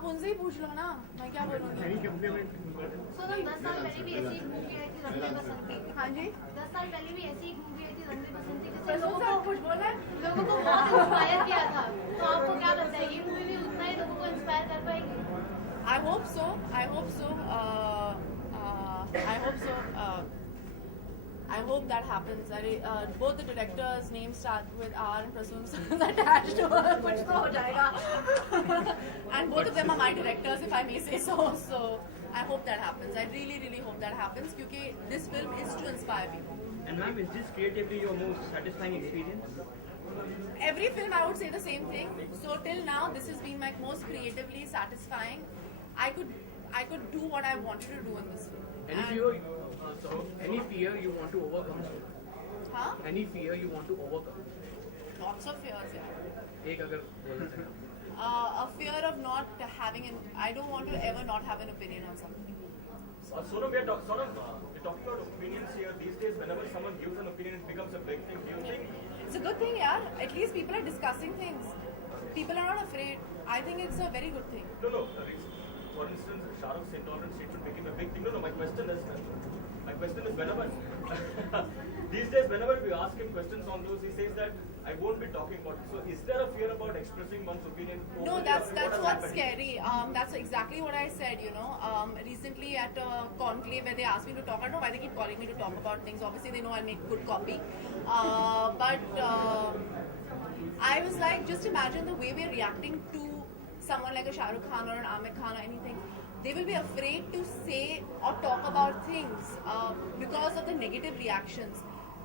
आप उनसे ही पूछ लो ना, मैं क्या बोलूँगी। सोनम 10 साल पहले भी ऐसी एक मूवी आई थी रंबे बसंती। हाँ जी, 10 साल पहले भी ऐसी एक मूवी आई थी रंबे बसंती जिससे प्रसून सर कुछ बोला है? लोगों को बहुत इंस्पायर किया था। तो आपको क्या लगता है ये मूवी भी उतना ही लोगों को इंस्पायर कर पाएगी? I hope so. I hope so. I hope so. I hope that happens. Both the directors' names start with R and Prasoon is attached to her. कुछ तो हो जाएगा. And both of them are my directors, if I may say so. So I hope that happens. I really, really hope that happens because this film is to inspire people. And ma'am, is this creatively your most satisfying experience? Every film I would say the same thing. So till now, this has been my most creatively satisfying. I could do what I wanted to do in this film. Any fear you want to overcome? Huh? Any fear you want to overcome? Lots of fears, yeah. एक अगर बोलना चाहें। A fear of not having I don't want to ever not have an opinion on something. Sonam, we're talking about opinions here. These days, whenever someone gives an opinion, it becomes a big thing. Do you think? It's a good thing, yeah. At least people are discussing things. People are not afraid. I think it's a very good thing. No. For instance, Shah Rukh's intolerance statement became a big thing. No. My question is whenever these days, whenever we ask him questions on those, he says that I won't be talking about it. So, is there a fear about expressing one's opinion? No, that's what's scary. That's exactly what I said. Recently at a conclave where they asked me to talk. I don't know why they keep calling me to talk about things. Obviously, they know I make good copy. But I was like, just imagine the way we're reacting to someone like a Shah Rukh Khan or an Aamir Khan or anything. They will be afraid to say or talk about things because of the negative reactions.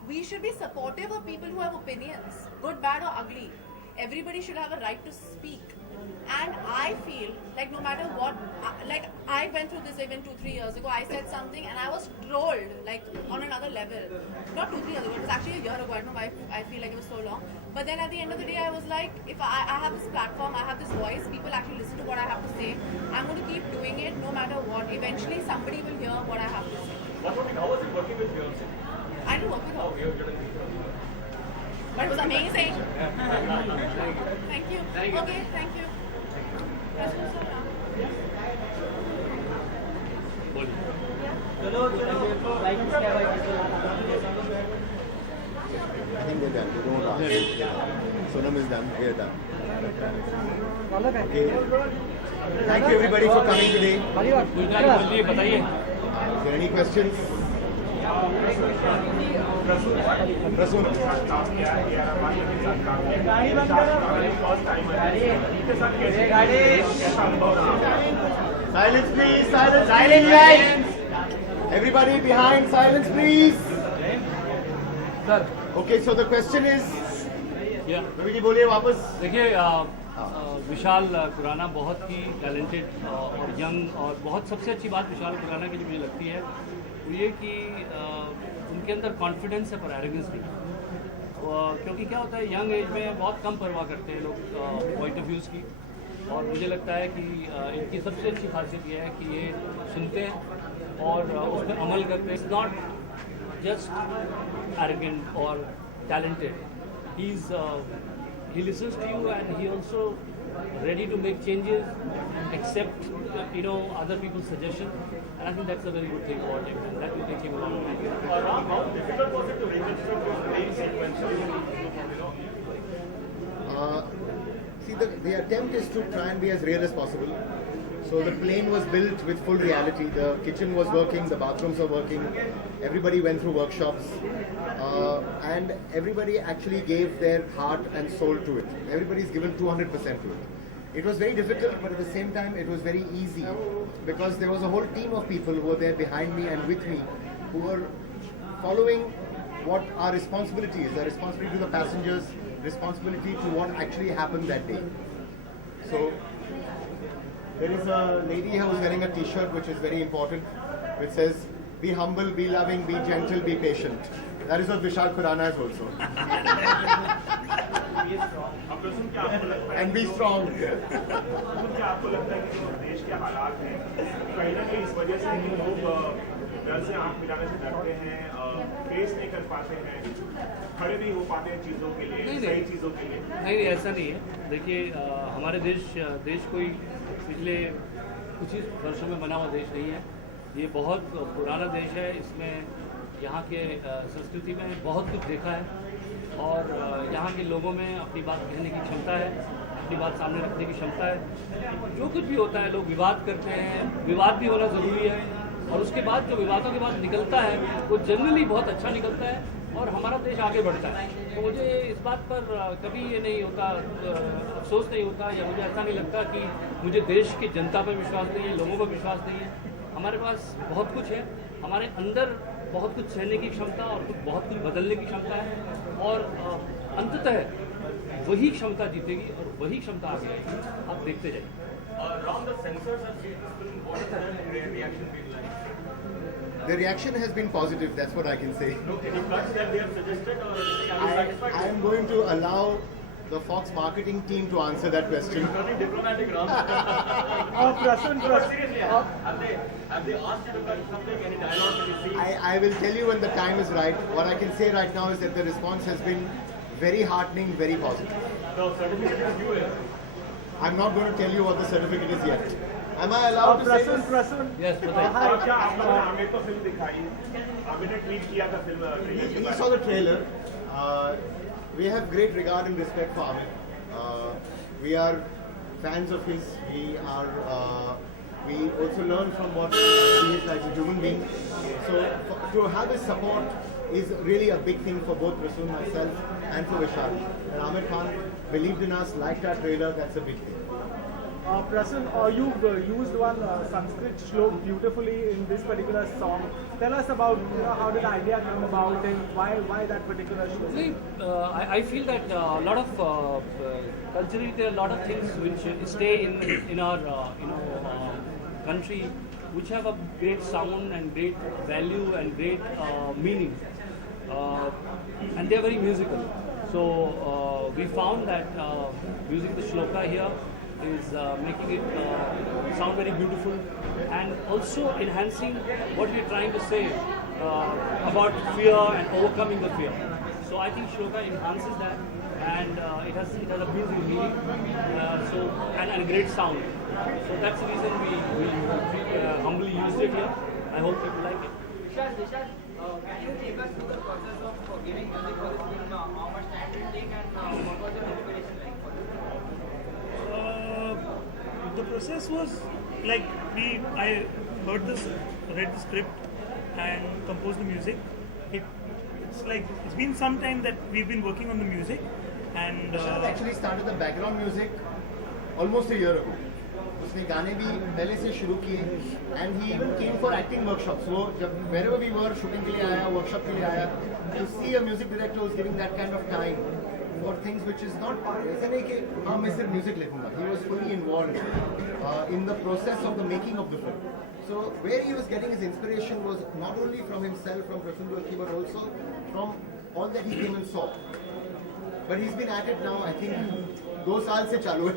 We should be supportive of people who have opinions, good, bad or ugly. Everybody should have a right to speak. And I feel like no matter what, like I went through this even 2-3 years ago. I said something and I was trolled like on another level. Not 2-3 years ago, it was actually a year ago. I don't know why I feel like it was so long. But then at the end of the day, I was like, if I have this platform, I have this voice, people actually listen to what I have to say. I'm going to keep doing it no matter what. Eventually, somebody will hear what I have to say. One more thing, how was it working with Beyonce? I didn't work with her. Oh, you're getting But it was amazing. Thank you. Okay, thank you. Prasoon sir, now. चलो like क्या भाई I think they're done. They don't ask. Sonam is done. We are done. Okay. Thank you everybody for coming today. बताइए। Is there any questions? Prasoon. Silence please. Silence guys. Everybody behind. Silence please. Sir Okay, so the question is. या रवि जी बोलिए वापस. देखिए विशाल खुराना बहुत ही talented और young और बहुत सबसे अच्छी बात विशाल खुराना की जो मुझे लगती है वो ये कि उनके अंदर कॉन्फिडेंस है पर एरोगेंस नहीं। क्योंकि क्या होता है यंग एज में बहुत कम परवाह करते हैं लोग पॉइंट ऑफ व्यूज़ की, और मुझे लगता है कि इनकी सबसे अच्छी खासियत ये है कि ये सुनते हैं और उस पर अमल करते हैं। It's not just arrogant or talented. He listens to you and he also ready to make changes, accept other people's suggestions, and I think that's a very good thing about him, and that will take him a long time. How difficult was it to register those plane sequences? See, the attempt is to try and be as real as possible. So the plane was built with full reality. The kitchen was working, the bathrooms were working. Everybody went through workshops, and everybody actually gave their heart and soul to it. Everybody's given 200% to it. It was very difficult, but at the same time, it was very easy because there was a whole team of people who were there behind me and with me, who were following what our responsibility is. The responsibility to the passengers, responsibility to what actually happened that day. So. There is a lady here who's wearing a t-shirt which is very important, which says, be humble, be loving, be gentle, be patient. That is what Vishal Khurana is also. And be strong. क्या आपको लगता है कि जो देश के हालात हैं कहीं ना कहीं इस वजह से लोग डर से आँख मिलाने से डरते हैं, फेस नहीं कर पाते हैं, खड़े नहीं हो पाते हैं चीज़ों के लिए, नहीं, सही नहीं। चीज़ों के लिए? नहीं नहीं ऐसा नहीं है। देखिए हमारे देश कोई पिछले कुछ ही वर्षों में बना हुआ देश नहीं है। ये बहुत पुराना देश है। इसमें यहाँ के संस्कृति में बहुत कुछ देखा है और यहाँ के लोगों में अपनी बात कहने की क्षमता है, अपनी बात सामने रखने की क्षमता है। जो कुछ भी होता है लोग विवाद करते हैं, विवाद भी होना ज़रूरी है और उसके बाद जो विवादों के बाद निकलता है वो जनरली बहुत अच्छा निकलता है और हमारा देश आगे बढ़ता है। तो मुझे इस बात पर कभी ये नहीं होता, अफसोस नहीं होता या मुझे ऐसा नहीं लगता कि मुझे देश की जनता पर विश्वास नहीं है, लोगों पर विश्वास नहीं है। हमारे पास बहुत कुछ है, हमारे अंदर बहुत कुछ सहने की क्षमता और बहुत कुछ बदलने की क्षमता है और अंततः वही क्षमता जीतेगी और वही क्षमता आगे आएगी। आप देखते जाइए। Ram, the censors have seen this film. What has their reaction been like? The reaction has been positive, that's what I can say. No, any cuts that they have suggested or anything? Are you satisfied? I am going to allow the Fox marketing team to answer that question. Turning diplomatic, Ram. Prasun, No, but seriously, have they asked you to cut something? Any dialogue that you see? I will tell you when the time is right. What I can say right now is that the response has been very heartening, very positive. The certificate is due here. I'm not going to tell you what the certificate is yet. Am I allowed to say this? Prasoon Yes, बताइए। क्या आप लोगों ने आमिर को film दिखाई? आमिर ने tweet किया था फिल्म ट्रेलर के He बारे saw the trailer. We have great regard and respect for Amit. We are fans of his. We also learn from what he is like a human being. So to have his support is really a big thing for both Prasoon, myself, and for Vishal. And Amir Khan believed in us, liked our trailer. That's a big thing. Prasun, you've used one Sanskrit shlok beautifully in this particular song. Tell us about how did the idea come about and why that particular shlok? See, I feel that a lot of culturally there are a lot of things which stay in our country, which have a great sound and great value and great meaning, and they are very musical. So we found that using the shloka here is making it sound very beautiful and also enhancing what we are trying to say about fear and overcoming the fear. So I think shloka enhances that, and it has a beautiful meaning, and a great sound. So that's the reason we humbly used it here. I hope people like it. Vishal, can you take us through the process of giving music for this film? How much time did it take and what was your inspiration like for it? The process was like I read the script and composed the music. It's been some time that we've been working on the music, and Vishal actually started the background music almost a year ago. उसने गाने भी पहले से शुरू किए and he even came for acting workshops. वो जब wherever we were shooting के लिए आया, workshop के लिए आया, to see a music director who's giving that kind of time for things which is not ऐसा नहीं कि हाँ मैं सिर्फ music लिखूंगा. He was fully involved in the process of the making of the film. So where he was getting his inspiration was not only from himself, from Prasun Joshi, but also from all that he came and saw. But he's been at it now, I think 2 साल से चालू है.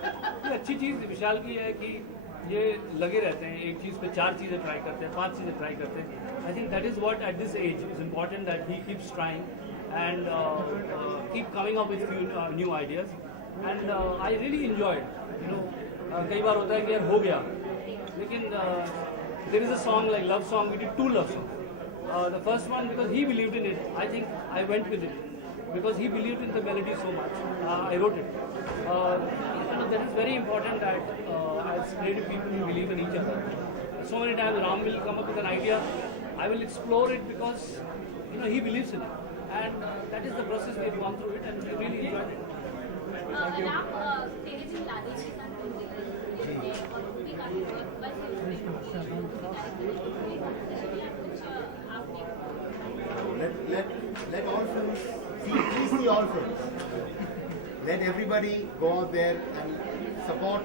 ये अच्छी चीज़ विशाल की है कि ये लगे रहते हैं, एक चीज़ पे 4 चीज़ें ट्राई करते हैं, 5 चीज़ें ट्राई करते हैं. I think that is what at this age is important that he keeps trying and keep coming up with few new ideas and I really enjoyed. कई बार होता है कि यार हो गया, लेकिन there is a song like love song, we did 2 love song. The first one because he believed in it. I think I went with it because he believed in the melody so much. I wrote it. That is very important that as creative people we believe in each other. So many times Ram will come up with an idea, I will explore it because he believes in it, and that is the process we have gone through it, and we really enjoyed it. Ram तेरे जिन लादे के साथ तुम देख और वो भी काफी work Let all films please see all films. Let everybody go out there and support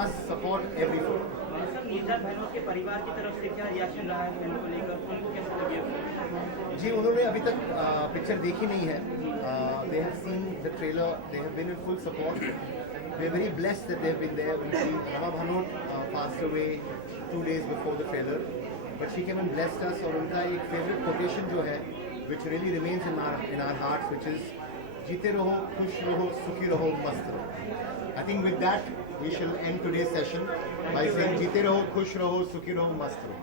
us, support every film. Sir Nirja बहनों के परिवार की तरफ से क्या रिएक्शन रहा है फिल्म को लेकर, उनको कैसा लगे? जी उन्होंने अभी तक पिक्चर देखी नहीं है. They have seen the trailer. They have been in full support. We are very blessed that they have been there. Rama Bhanot passed away 2 days before the trailer. but she came and blessed us. और उनका एक favorite quotation जो है, which really remains in our hearts, which is जीते रहो, खुश रहो, सुखी रहो, मस्त रहो. I think with that we shall end today's session by saying जीते रहो, खुश रहो, सुखी रहो, मस्त रहो.